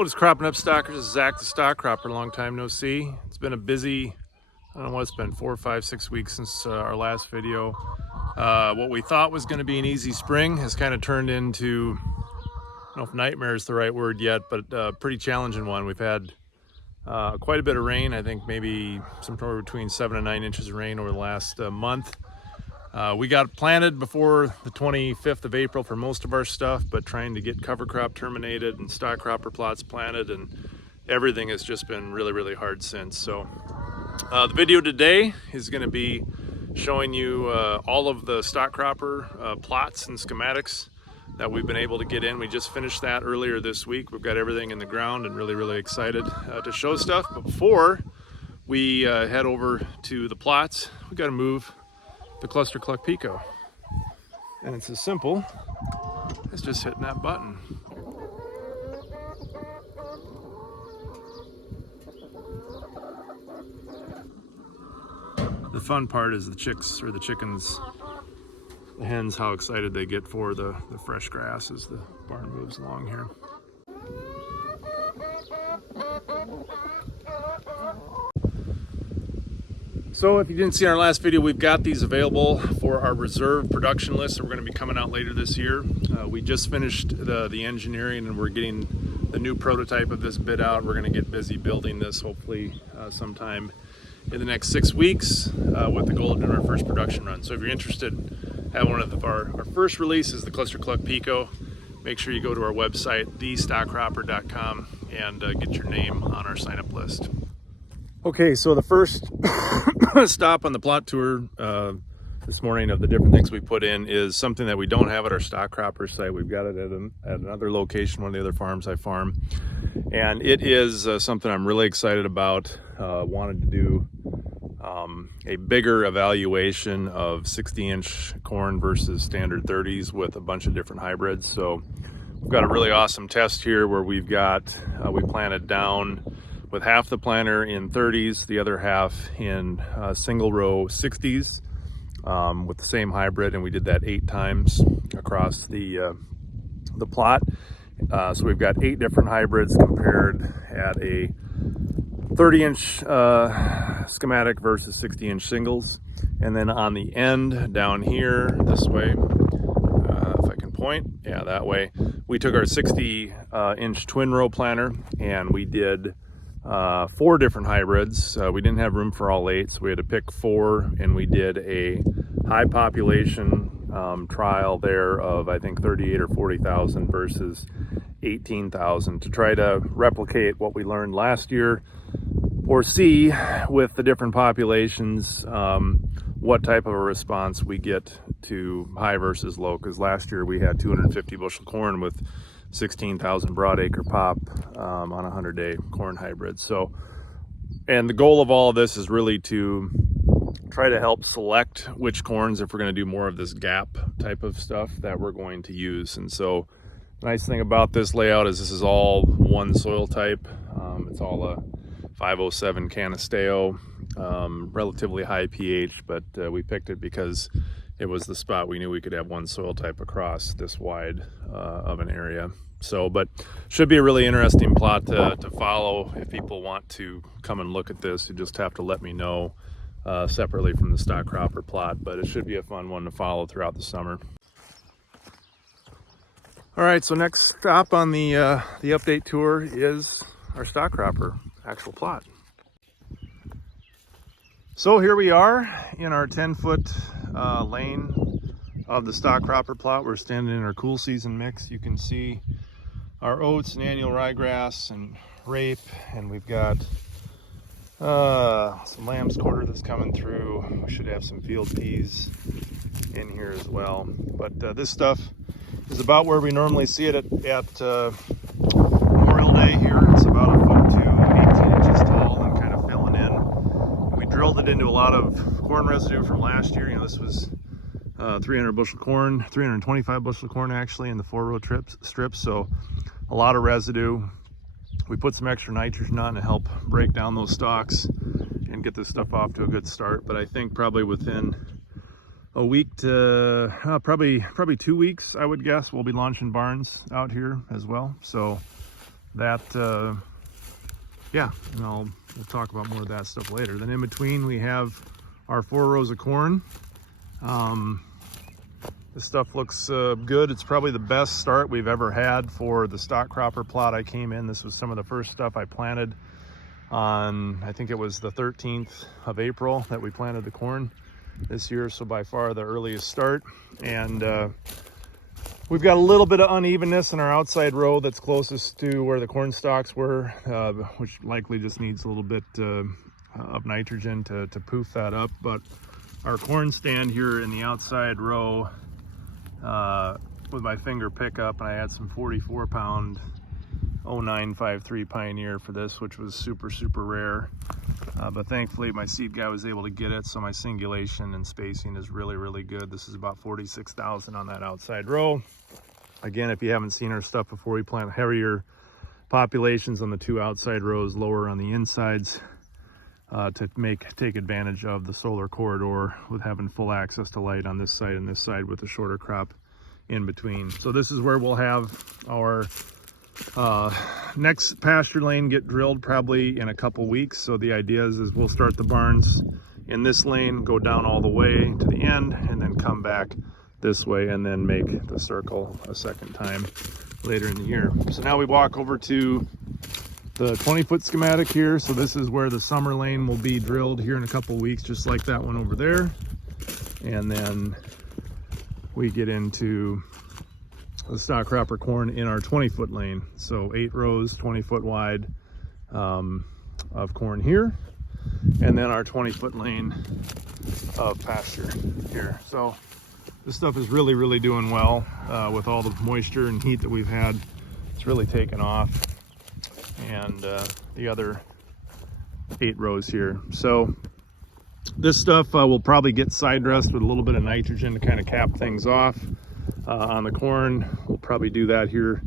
What is cropping up, stockers? This is Zach the Stock Cropper. Long time no see. It's been a busy, I don't know what it's been, 4, 5, 6 weeks since our last video. What we thought was going to be an easy spring has kind of turned into, I don't know if nightmare is the right word yet, but a pretty challenging one. We've had quite a bit of rain. I think maybe somewhere between 7 and 9 inches of rain over the last month. We got planted before the 25th of April for most of our stuff, but trying to get cover crop terminated and stock cropper plots planted, and everything has just been really, really hard since. So the video today is going to be showing you all of the stock cropper plots and schematics that we've been able to get in. We just finished that earlier this week. We've got everything in the ground and really, really excited to show stuff. But before we head over to the plots, we got to move the Cluck Pico, and it's as simple as just hitting that button. The fun part is the chicks, or the chickens, the hens, how excited they get for the fresh grass as the barn moves along here. So if you didn't see our last video, we've got these available for our reserve production list that we're going to be coming out later this year. We just finished the engineering, and we're getting the new prototype of this bid out. We're going to get busy building this hopefully sometime in the next 6 weeks with the goal of doing our first production run. So if you're interested, have one of our first release is the Cluck Pico. Make sure you go to our website, thestockcropper.com, and get your name on our sign-up list. Okay, so the first stop on the plot tour this morning of the different things we put in is something that we don't have at our stock cropper site. We've got it at another location, one of the other farms I farm, and it is something I'm really excited about. Wanted to do a bigger evaluation of 60-inch corn versus standard 30s with a bunch of different hybrids. So we've got a really awesome test here where we've got we planted down with half the planter in 30s, the other half in single row 60s with the same hybrid, and we did that 8 times across the plot. So we've got 8 different hybrids compared at a 30-inch schematic versus 60-inch singles. And then on the end down here, this way, if I can point, yeah, that way, we took our 60-inch twin row planter and we did 4 different hybrids. We didn't have room for all 8, so we had to pick 4, and we did a high population trial there of I think 38 or 40,000 versus 18,000 to try to replicate what we learned last year, or see with the different populations what type of a response we get to high versus low, because last year we had 250 bushel corn with 16,000 broadacre pop on a 100-day corn hybrid. So, and the goal of all of this is really to try to help select which corns, if we're going to do more of this gap type of stuff, that we're going to use. And so the nice thing about this layout is this is all one soil type. It's all a 507 Canisteo, relatively high pH, but we picked it because it was the spot we knew we could have one soil type across this wide of an area. So, but should be a really interesting plot to follow. If people want to come and look at this, you just have to let me know separately from the stock cropper plot, but it should be a fun one to follow throughout the summer. All right, so next stop on the update tour is our stock cropper actual plot. So here we are in our 10-foot lane of the stock cropper plot. We're standing in our cool season mix. You can see our oats and annual ryegrass and rape, and we've got some lamb's quarter that's coming through. We should have some field peas in here as well. But this stuff is about where we normally see it at Memorial Day here. It's about 1 foot to 18 inches tall and kind of filling in. We drilled it into a lot of corn residue from last year. You know, this was 300 bushel corn, 325 bushel corn actually in the 4-row strips, so a lot of residue. We put some extra nitrogen on to help break down those stalks and get this stuff off to a good start. But I think probably within a week to probably 2 weeks, I would guess, we'll be launching barns out here as well. So yeah, and we'll talk about more of that stuff later. Then in between we have our 4 rows of corn. This stuff looks good. It's probably the best start we've ever had for the stock cropper plot I came in. This was some of the first stuff I planted on, I think it was the 13th of April that we planted the corn this year, so by far the earliest start. And we've got a little bit of unevenness in our outside row that's closest to where the corn stalks were, which likely just needs a little bit of nitrogen to poof that up. But our corn stand here in the outside row, with my finger pickup, and I had some 44 pound 0953 Pioneer for this, which was super rare, but thankfully my seed guy was able to get it, so my singulation and spacing is really good. This is about 46,000 on that outside row. Again, if you haven't seen our stuff before, we plant heavier populations on the 2 outside rows, lower on the insides, to take advantage of the solar corridor with having full access to light on this side and this side with a shorter crop in between. So this is where we'll have our next pasture lane get drilled probably in a couple weeks. So the idea is we'll start the barns in this lane, go down all the way to the end, and then come back this way and then make the circle a second time later in the year. So now we walk over to the 20-foot schematic here. So this is where the summer lane will be drilled here in a couple weeks, just like that one over there. And then we get into the stock cropper corn in our 20-foot lane. So 8 rows, 20-foot wide of corn here. And then our 20-foot lane of pasture here. So this stuff is really doing well with all the moisture and heat that we've had. It's really taken off. And the other 8 rows here. So this stuff will probably get side dressed with a little bit of nitrogen to kind of cap things off on the corn. We'll probably do that here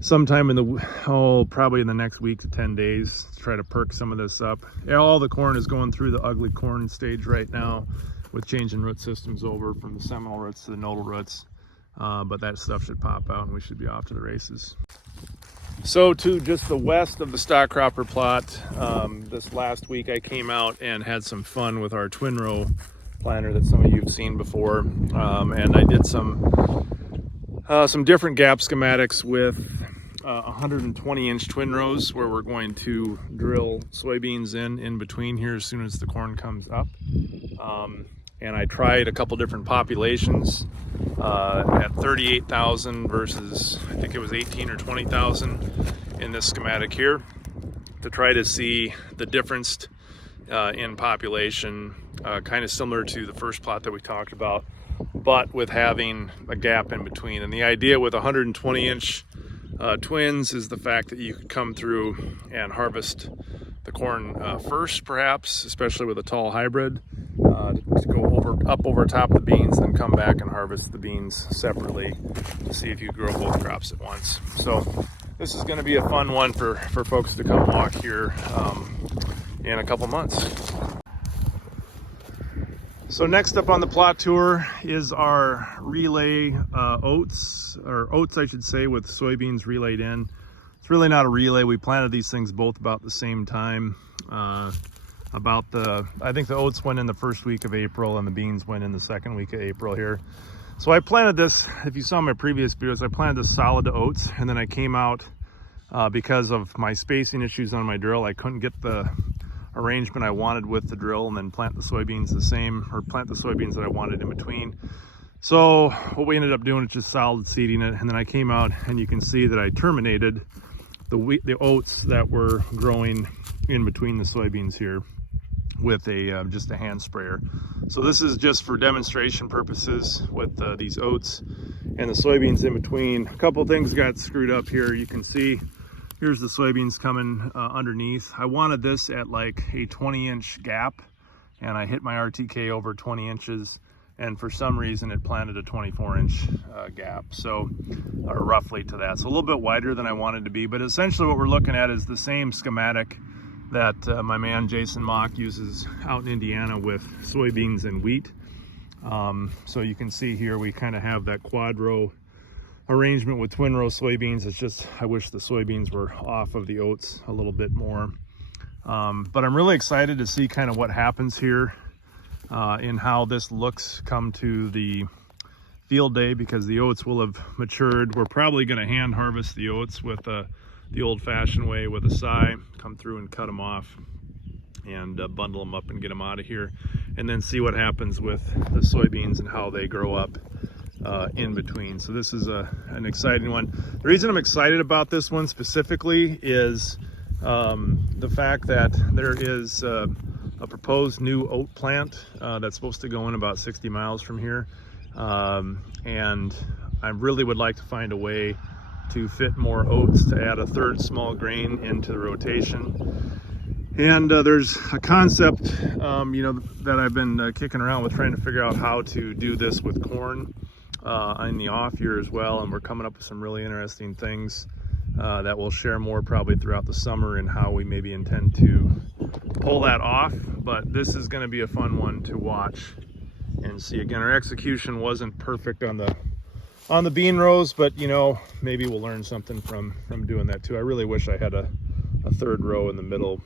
sometime in the, probably in the next week to 10 days to try to perk some of this up. All the corn is going through the ugly corn stage right now with changing root systems over from the seminal roots to the nodal roots. But that stuff should pop out and we should be off to the races. So to just the west of the stock cropper plot, this last week I came out and had some fun with our twin row planter that some of you have seen before, and I did some different gap schematics with 120-inch twin rows where we're going to drill soybeans in between here as soon as the corn comes up. And I tried a couple different populations at 38,000 versus I think it was 18 or 20,000 in this schematic here to try to see the difference in population, kind of similar to the first plot that we talked about, but with having a gap in between. And the idea with 120-inch twins is the fact that you could come through and harvest the corn first, perhaps, especially with a tall hybrid, to go up over top the beans, then come back and harvest the beans separately to see if you grow both crops at once. So this is going to be a fun one for folks to come walk here in a couple months. So next up on the plot tour is our relay oats, or oats I should say, with soybeans relayed in. It's really not a relay. We planted these things both about the same time. I think the oats went in the first week of April and the beans went in the second week of April here. So I planted this, if you saw my previous videos, I planted this solid to oats, and then I came out because of my spacing issues on my drill. I couldn't get the arrangement I wanted with the drill and then plant the soybeans the same, or plant the soybeans that I wanted in between. So what we ended up doing is just solid seeding it, and then I came out and you can see that I terminated the oats that were growing in between the soybeans here with just a hand sprayer. So this is just for demonstration purposes with these oats and the soybeans in between. A couple things got screwed up here. You can see here's the soybeans coming underneath. I wanted this at like a 20-inch gap, and I hit my RTK over 20 inches, and for some reason it planted a 24-inch gap, so roughly to that. So a little bit wider than I wanted to be, but essentially what we're looking at is the same schematic that my man Jason Mock uses out in Indiana with soybeans and wheat. So you can see here we kind of have that quad row arrangement with twin row soybeans. It's just, I wish the soybeans were off of the oats a little bit more. But I'm really excited to see kind of what happens here in how this looks come to the field day, because the oats will have matured. We're probably going to hand harvest the oats with the old-fashioned way with a scythe, come through and cut them off and bundle them up and get them out of here, and then see what happens with the soybeans and how they grow up in between. So this is an exciting one. The reason I'm excited about this one specifically is the fact that there is a proposed new oat plant that's supposed to go in about 60 miles from here, and I really would like to find a way to fit more oats, to add a third small grain into the rotation. And there's a concept, you know, that I've been kicking around with, trying to figure out how to do this with corn in the off year as well. And we're coming up with some really interesting things that we'll share more probably throughout the summer, and how we maybe intend to pull that off. But this is going to be a fun one to watch and see. Again, our execution wasn't perfect on the bean rows, but you know, maybe we'll learn something from doing that too. I really wish I had a third row in the middle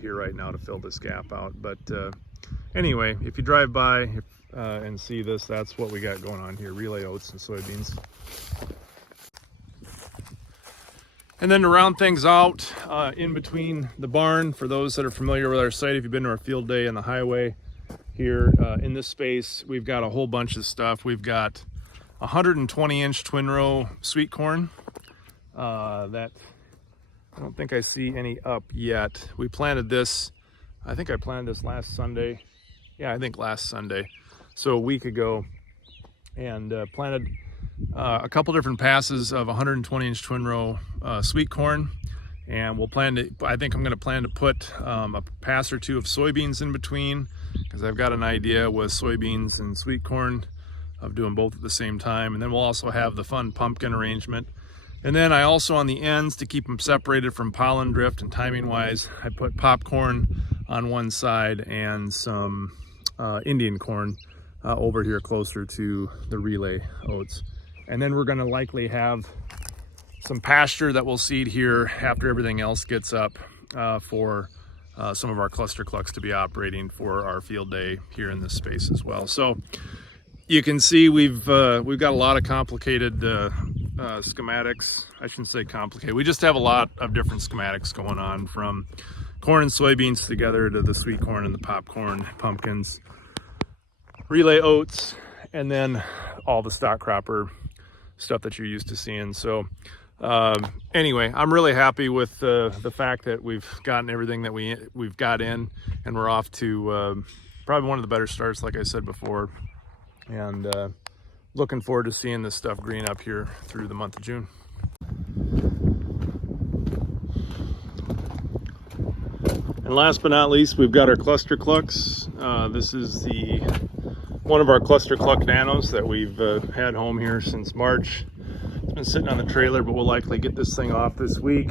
here right now to fill this gap out. But anyway, if you drive by and see this, that's what we got going on here: relay oats and soybeans. And then to round things out, in between the barn, for those that are familiar with our site, if you've been to our field day on the highway here, in this space, we've got a whole bunch of stuff. We've got 120-inch twin row sweet corn that I don't think I see any up yet. We planted this, I think I planted this last Sunday. Yeah, I think last Sunday, so a week ago, and planted a couple different passes of 120-inch twin row sweet corn. And we'll plan to, I think I'm going to plan to put a pass or two of soybeans in between, because I've got an idea with soybeans and sweet corn of doing both at the same time. And then we'll also have the fun pumpkin arrangement. And then I also, on the ends, to keep them separated from pollen drift and timing wise, I put popcorn on one side and some Indian corn over here closer to the relay oats. And then we're going to likely have some pasture that we'll seed here after everything else gets up for some of our ClusterClucks to be operating for our field day here in this space as well. So you can see we've got a lot of complicated schematics. I shouldn't say complicated. We just have a lot of different schematics going on, from corn and soybeans together to the sweet corn and the popcorn, pumpkins, relay oats, and then all the stock cropper stuff that you're used to seeing. So anyway, I'm really happy with the fact that we've gotten everything that we've got in, and we're off to probably one of the better starts, like I said before, and looking forward to seeing this stuff green up here through the month of June. And last but not least, we've got our ClusterClucks. This is one of our ClusterCluck Nanos that we've had home here since March. It's been sitting on the trailer, but we'll likely get this thing off this week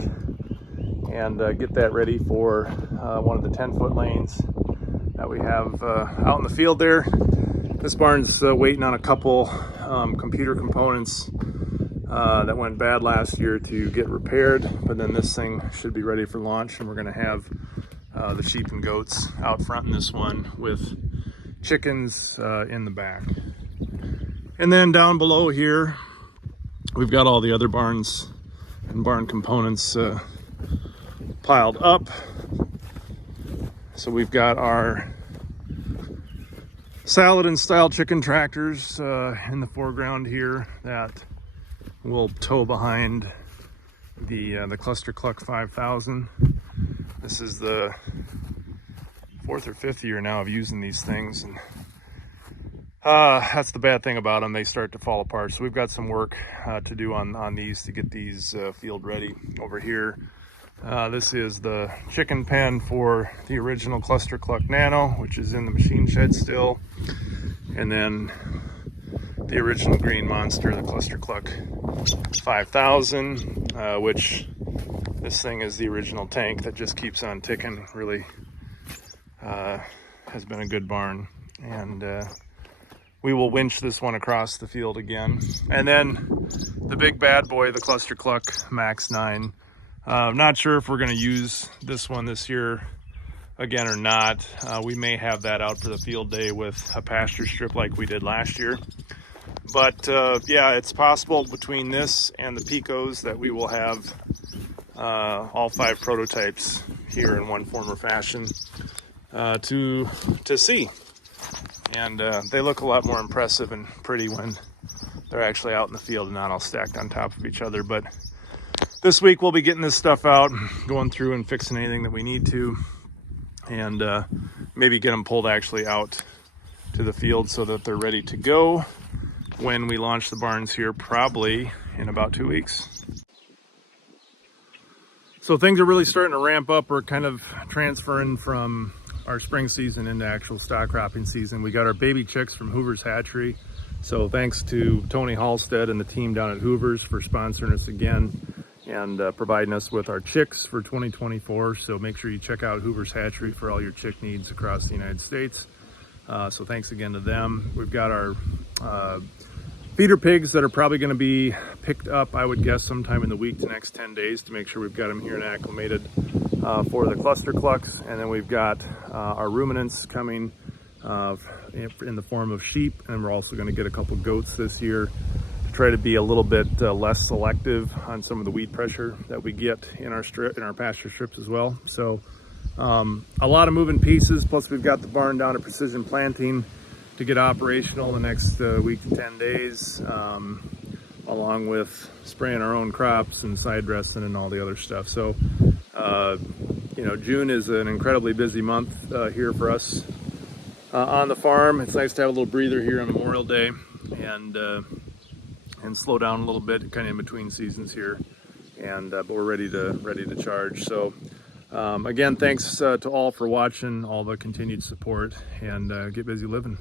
and get that ready for one of the 10-foot lanes that we have out in the field there. This barn's waiting on a couple computer components that went bad last year to get repaired, but then this thing should be ready for launch, and we're going to have the sheep and goats out front in this one with chickens in the back. And then down below here, we've got all the other barns and barn components piled up. So we've got our Saladin style chicken tractors in the foreground here that will tow behind the ClusterCluck 5000. This is the 4th or 5th year now of using these things, and that's the bad thing about them. They start to fall apart. So we've got some work to do on these to get these field ready. Over here, this is the chicken pen for the original ClusterCluck Nano, which is in the machine shed still. And then the original green monster, the ClusterCluck 5000, which this thing is the original tank that just keeps on ticking. Really has been a good barn. And we will winch this one across the field again. And then the big bad boy, the ClusterCluck Max 9. I'm not sure if we're going to use this one this year again or not. We may have that out for the field day with a pasture strip like we did last year. But yeah, it's possible between this and the Picos that we will have all 5 prototypes here in one form or fashion to see. And they look a lot more impressive and pretty when they're actually out in the field and not all stacked on top of each other. But this week we'll be getting this stuff out, going through and fixing anything that we need to, and maybe get them pulled actually out to the field so that they're ready to go when we launch the barns here, probably in about 2 weeks. So things are really starting to ramp up. We're kind of transferring from our spring season into actual stock cropping season. We got our baby chicks from Hoover's Hatchery. So thanks to Tony Halstead and the team down at Hoover's for sponsoring us again and providing us with our chicks for 2024. So make sure you check out Hoover's Hatchery for all your chick needs across the United States. So thanks again to them. We've got our feeder pigs that are probably going to be picked up, I would guess, sometime in the week to next 10 days to make sure we've got them here and acclimated for the ClusterClucks. And then we've got our ruminants coming in the form of sheep, and we're also going to get a couple goats this year to try to be a little bit less selective on some of the weed pressure that we get in our pasture strips as well. So a lot of moving pieces, plus we've got the barn down to precision planting to get operational the next week to 10 days, along with spraying our own crops and side dressing and all the other stuff. So, you know, June is an incredibly busy month here for us on the farm. It's nice to have a little breather here on Memorial Day and slow down a little bit, kind of in between seasons here. And but we're ready to charge. So. Again, thanks to all for watching, all the continued support, and get busy living.